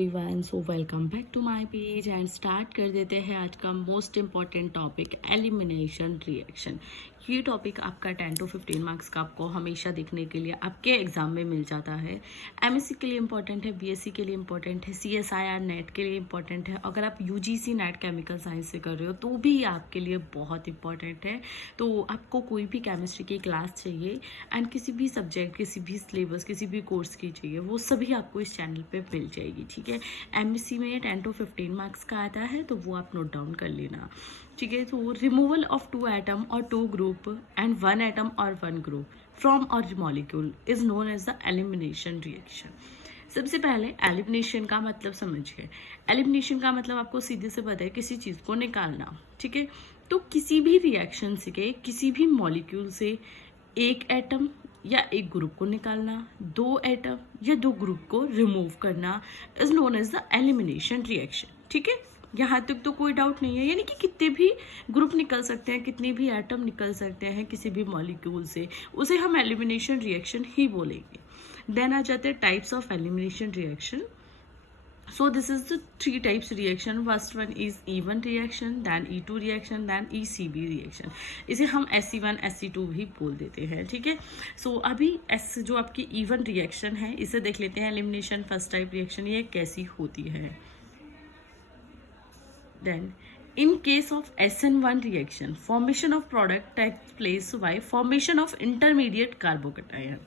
Everyone, so welcome back to my page and start कर देते हैं आज का most important topic elimination reaction. ये टॉपिक आपका 10 to 15 मार्क्स का आपको हमेशा देखने के लिए आपके एग्जाम में मिल जाता है। एमएससी के लिए इम्पॉर्टेंट है, बीएससी के लिए इम्पॉर्टेंट है, सीएसआईआर नेट के लिए इम्पॉर्टेंट है। अगर आप यूजीसी नेट केमिकल साइंस से कर रहे हो तो भी आपके लिए बहुत इंपॉर्टेंट है। तो आपको कोई भी केमिस्ट्री की क्लास चाहिए एंड किसी भी सब्जेक्ट, किसी भी सिलेबस, किसी भी कोर्स की चाहिए, वो सभी आपको इस चैनल पे मिल जाएगी। ठीक है, एमएससी में 10 to 15 मार्क्स का आता है तो वो आप नोट डाउन कर लेना। ठीक है, तो रिमूवल ऑफ 2 एटम और 2 ग्रुप एंड 1 एटम और 1 group from a molecule is known as the elimination reaction. सबसे पहले एलिमिनेशन का मतलब समझिए। एलिमिनेशन का मतलब आपको सीधे से पता है, किसी चीज़ को निकालना। ठीक है, तो किसी भी रिएक्शन से, किसी भी मॉलिक्यूल से एक एटम या एक ग्रुप को निकालना, 2 एटम या 2 ग्रुप को रिमूव करना is known as the elimination reaction. ठीक है, यहाँ तक तो कोई डाउट नहीं है। यानी कि कितने भी ग्रुप निकल सकते हैं, कितने भी एटम निकल सकते हैं किसी भी मॉलिक्यूल से, उसे हम एलिमिनेशन रिएक्शन ही बोलेंगे। देन आ जाते हैं types of elimination reaction. So this is the 3 types reaction. First one is E1 reaction, then E2 reaction, then ECB reaction. इसे हम SE1 SE2 भी बोल देते हैं। ठीक है, सो अभी जो आपकी E1 रिएक्शन है इसे देख लेते हैं। एलिमिनेशन फर्स्ट टाइप रिएक्शन ये कैसी होती है। Then in case of SN1 reaction, formation of product takes place by formation of intermediate carbocation.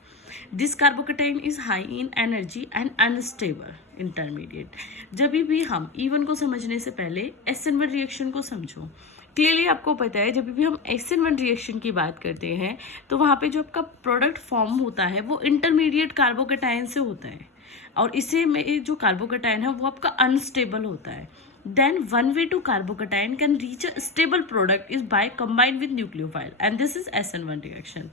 This carbocation is high in energy and unstable intermediate. जब भी हम E1 को समझने से पहले SN1 रिएक्शन को समझो। क्लियरली आपको पता है, जब भी हम SN1 रिएक्शन की बात करते हैं तो वहाँ पे जो आपका प्रोडक्ट फॉर्म होता है वो इंटरमीडिएट कार्बोकेटाइन से होता है, और इसे में जो कार्बोकेटाइन है वो आपका अनस्टेबल होता है। Then one way to carbocation can reach a stable product is by combined with nucleophile and this is SN1 reaction.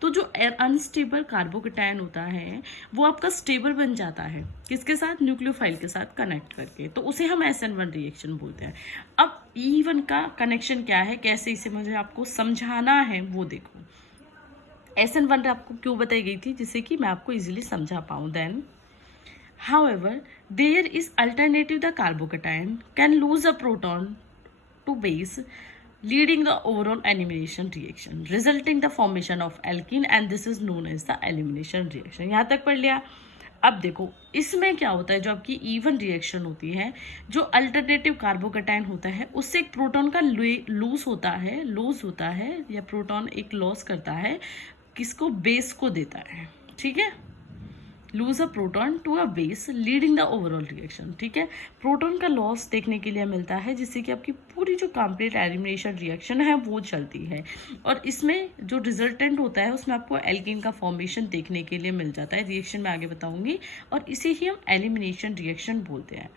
तो जो अनस्टेबल कार्बोकेटाइन होता है वो आपका स्टेबल बन जाता है किसके साथ? न्यूक्लियोफाइल के साथ कनेक्ट करके, तो उसे हम SN1 रिएक्शन बोलते हैं। अब E1 का कनेक्शन क्या है, कैसे इसे मुझे आपको समझाना है वो देखो। SN1 आपको क्यों बताई गई थी, जिससे कि मैं आपको इजीली समझा पाऊँ। Then however, there is alternative. The carbocation can lose a proton to base, leading the overall elimination reaction, resulting the formation of alkene, and this is known as the elimination reaction. यहाँ तक पढ़ लिया। अब देखो इसमें क्या होता है, जो आपकी E1 रिएक्शन होती है, जो अल्टरनेटिव कार्बोकेटाइन होता है उससे एक प्रोटॉन का लूज होता है या प्रोटॉन एक लॉस करता है, किसको? बेस को देता है। ठीक है, lose a proton to a base leading the overall reaction. ठीक है, प्रोटॉन का लॉस देखने के लिए मिलता है, जिससे कि आपकी पूरी जो कंप्लीट एलिमिनेशन रिएक्शन है वो चलती है, और इसमें जो रिजल्टेंट होता है उसमें आपको एल्कीन का फॉर्मेशन देखने के लिए मिल जाता है। रिएक्शन में आगे बताऊंगी, और इसे ही हम एलिमिनेशन रिएक्शन बोलते हैं।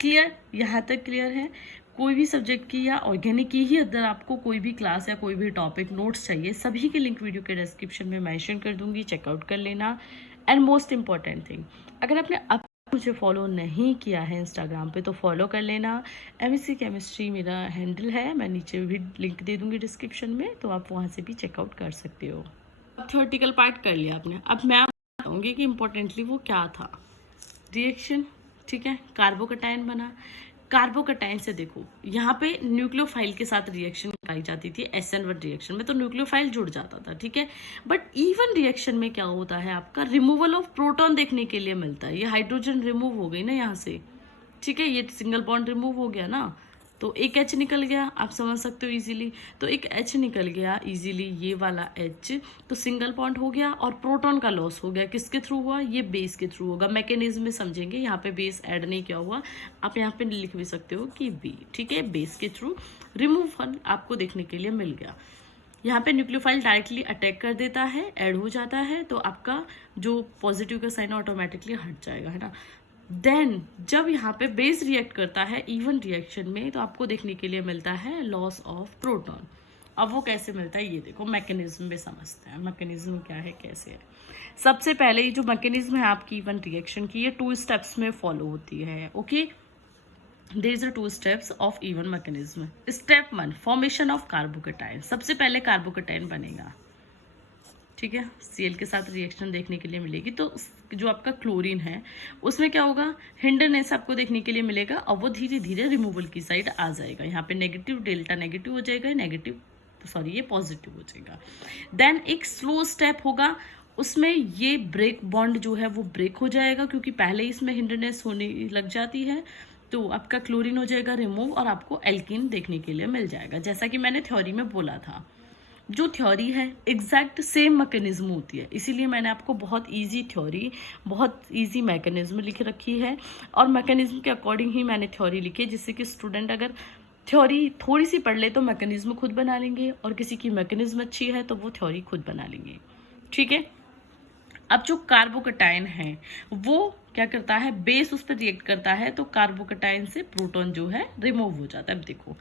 क्लियर? यहाँ तक क्लियर है? कोई भी सब्जेक्ट की या ऑर्गेनिक की ही अगर आपको कोई भी क्लास या कोई भी टॉपिक नोट्स चाहिए, सभी के लिंक वीडियो के डिस्क्रिप्शन में मेंशन कर दूंगी, चेकआउट कर लेना। एंड मोस्ट इम्पॉर्टेंट थिंग, अगर आपने अब मुझे फॉलो नहीं किया है इंस्टाग्राम पे तो फॉलो कर लेना। एमएससी केमिस्ट्री मेरा हैंडल है, मैं नीचे भी लिंक दे दूंगी डिस्क्रिप्शन में, तो आप वहाँ से भी चेकआउट कर सकते हो। अब थ्योरेटिकल पार्ट कर लिया आपने, अब मैं बताऊँगी कि इम्पोर्टेंटली वो क्या था। रिएक्शन, ठीक है, कार्बोकेटाइन बना। कार्बोकेटाइन से देखो यहाँ पे न्यूक्लियोफाइल के साथ रिएक्शन कराई जाती थी। SN1 रिएक्शन में तो न्यूक्लियोफाइल जुड़ जाता था। ठीक है, बट E1 रिएक्शन में क्या होता है, आपका रिमूवल ऑफ प्रोटॉन देखने के लिए मिलता है। ये हाइड्रोजन रिमूव हो गई ना यहाँ से। ठीक है, ये सिंगल बॉन्ड रिमूव हो गया ना, तो एक H निकल गया, आप समझ सकते हो इजीली। तो एक H निकल गया इजीली, ये वाला H, तो सिंगल बॉन्ड हो गया और प्रोटॉन का लॉस हो गया। किसके थ्रू हुआ? ये बेस के थ्रू होगा। मैकेनिज्म में समझेंगे, यहाँ पे बेस ऐड नहीं किया हुआ, आप यहाँ पे लिख भी सकते हो कि B। ठीक है, बेस के थ्रू रिमूवल आपको देखने के लिए मिल गया। यहाँ पे न्यूक्लियोफाइल डायरेक्टली अटैक कर देता है, ऐड हो जाता है, तो आपका जो पॉजिटिव का साइन ऑटोमेटिकली हट जाएगा, है ना। देन जब यहाँ पे बेस रिएक्ट करता है E1 रिएक्शन में, तो आपको देखने के लिए मिलता है लॉस ऑफ प्रोटॉन। अब वो कैसे मिलता है ये देखो, मैकेनिज्म में समझते हैं। मैकेनिज्म क्या है, कैसे है। सबसे पहले ये जो मैकेनिज्म है आपकी E1 रिएक्शन की, ये 2 स्टेप्स में फॉलो होती है। Okay, there is 2 steps of E1 mechanism. Step 1, formation of carbocation. सबसे पहले कार्बोकेटाइन बनेगा। ठीक है, Cl के साथ रिएक्शन देखने के लिए मिलेगी। तो जो आपका क्लोरीन है उसमें क्या होगा, हिंडरनेस आपको देखने के लिए मिलेगा और वो धीरे धीरे रिमूवल की साइड आ जाएगा। यहाँ पे नेगेटिव, डेल्टा नेगेटिव हो जाएगा, नेगेटिव सॉरी ये पॉजिटिव हो जाएगा। देन एक स्लो स्टेप होगा, उसमें ये ब्रेक बॉन्ड जो है वो ब्रेक हो जाएगा, क्योंकि पहले ही इसमें हिंडरनेस होने लग जाती है। तो आपका क्लोरीन हो जाएगा रिमूव और आपको एल्कीन देखने के लिए मिल जाएगा। जैसा कि मैंने थ्योरी में बोला था, जो थ्योरी है एग्जैक्ट सेम मैकेनिज्म होती है, इसीलिए मैंने आपको बहुत इजी थ्योरी, बहुत इजी मैकेनिज्म लिख रखी है और मैकेनिज्म के अकॉर्डिंग ही मैंने थ्योरी लिखी है, जिससे कि स्टूडेंट अगर थ्योरी थोड़ी सी पढ़ ले तो मैकेनिज्म खुद बना लेंगे, और किसी की मैकेनिज्म अच्छी है तो वो थ्योरी खुद बना लेंगे। ठीक है, अब जो कार्बोकटायन है वो क्या करता है, बेस उस पर रिएक्ट करता है, तो कार्बोकटायन से प्रोटॉन जो है रिमूव हो जाता है। अब देखो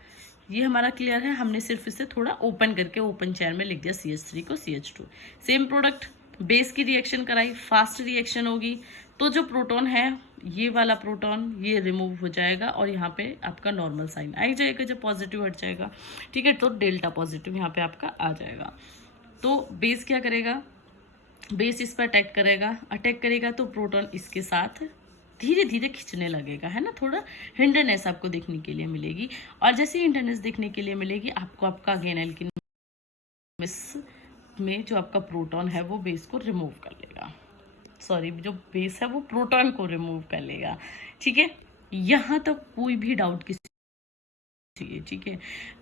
ये हमारा क्लियर है, हमने सिर्फ इसे थोड़ा ओपन करके ओपन चेयर में लिख दिया CH3 को CH2। सेम प्रोडक्ट, बेस की रिएक्शन कराई, फास्ट रिएक्शन होगी, तो जो प्रोटॉन है ये वाला प्रोटॉन ये रिमूव हो जाएगा और यहाँ पे आपका नॉर्मल साइन आ जाएगा जब पॉजिटिव हट जाएगा। ठीक है, तो डेल्टा पॉजिटिव यहाँ पे आपका आ जाएगा। तो बेस क्या करेगा, बेस इस पर अटैक करेगा तो प्रोटॉन इसके साथ धीरे धीरे खींचने लगेगा, है ना, थोड़ा हिंडरनेस आपको देखने के लिए मिलेगी। और जैसे हिंडरनेस देखने के लिए मिलेगी आपको आपका अगेन एल्किन में जो आपका प्रोटॉन है वो बेस को रिमूव कर लेगा, सॉरी जो बेस है वो प्रोटॉन को रिमूव कर लेगा। ठीक है, यहाँ तक कोई भी डाउट किसी चाहिए, ठीक है,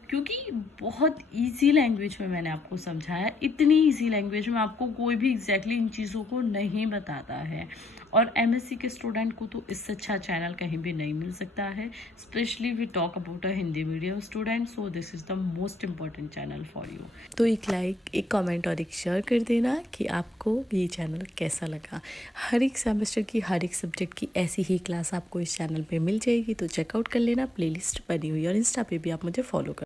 क्योंकि बहुत इजी लैंग्वेज में मैंने आपको समझाया। इतनी इजी लैंग्वेज में आपको कोई भी एग्जैक्टली इन चीज़ों को नहीं बताता है, और MSc के स्टूडेंट को तो इससे अच्छा चैनल कहीं भी नहीं मिल सकता है। Specially we talk about a Hindi medium student, so this is the most important channel for you. तो एक लाइक, एक कमेंट और एक शेयर कर देना कि आपको ये चैनल कैसा लगा। हर एक सेमेस्टर की हर एक सब्जेक्ट की ऐसी ही क्लास आपको इस चैनल पे मिल जाएगी, तो चेकआउट कर लेना, प्लेलिस्ट बनी हुई, और इंस्टा पे भी आप मुझे फॉलो कर